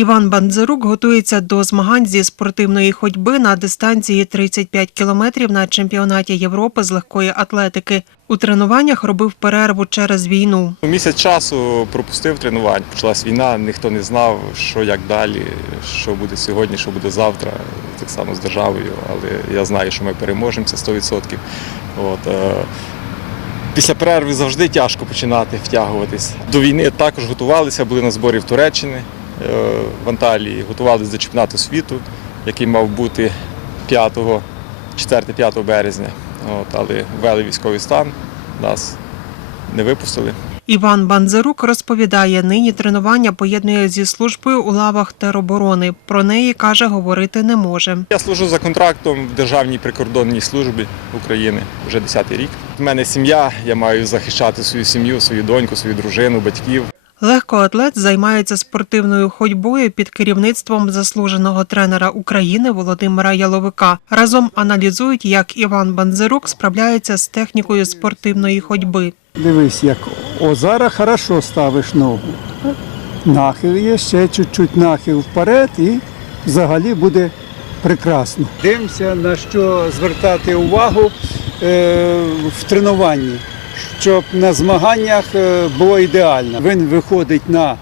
Іван Бандзарук готується до змагань зі спортивної ходьби на дистанції 35 кілометрів на чемпіонаті Європи з легкої атлетики. У тренуваннях робив перерву через війну. Місяць часу пропустив тренувань. Почалась війна, ніхто не знав, що як далі, що буде сьогодні, що буде завтра. Так само з державою. Але я знаю, що ми переможемо це 100%. От, е, Після перерви завжди тяжко починати втягуватись. До війни також готувалися, були на зборі в Туреччині, в Анталії, готувалися до чемпіонату світу, який мав бути 5, 4-5 березня. От, але ввели військовий стан, нас не випустили. Іван Бандзарук розповідає, нині тренування поєднує зі службою у лавах тероборони. Про неї каже, говорити не може. Я служу за контрактом в Державній прикордонній службі України вже 10-й рік. У мене сім'я, я маю захищати свою сім'ю, свою доньку, свою дружину, батьків. Легкоатлет займається спортивною ходьбою під керівництвом заслуженого тренера України Володимира Яловика. Разом аналізують, як Іван Бандзарук справляється з технікою спортивної ходьби. Дивись, як о, зараз хорошо ставиш ногу. Нахил є, ще чуть-чуть нахил вперед і взагалі буде прекрасно. Дивимося, на що звертати увагу е, в тренуванні, щоб на змаганнях е, було ідеально. Він виходить на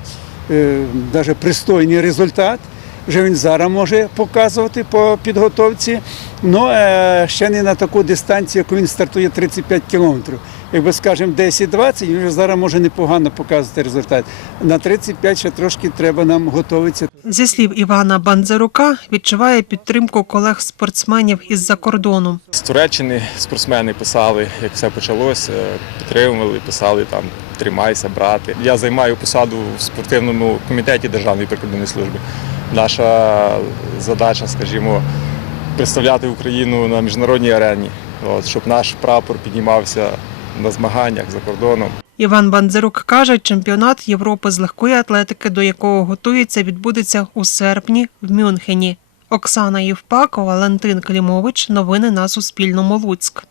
навіть пристойний результат. Вже він зараз може показувати по підготовці, але ще не на таку дистанцію, яку він стартує 35 кілометрів. Якби скажемо 10-20, він вже зараз може непогано показувати результат. На 35 ще трошки треба нам готуватися. Зі слів Івана Бандзарука, відчуває підтримку колег-спортсменів із-за кордону. З Туреччини спортсмени писали, як все почалося, підтримували, писали там тримайся, брати. Я займаю посаду в спортивному комітеті Державної прикордонної служби. Наша задача, скажімо, представляти Україну на міжнародній арені, от, щоб наш прапор піднімався на змаганнях за кордоном. Іван Бандзерук каже, чемпіонат Європи з легкої атлетики, до якого готується, відбудеться у серпні в Мюнхені. Оксана Євпак, Валентин Клімович. Новини на Суспільному. Луцьк.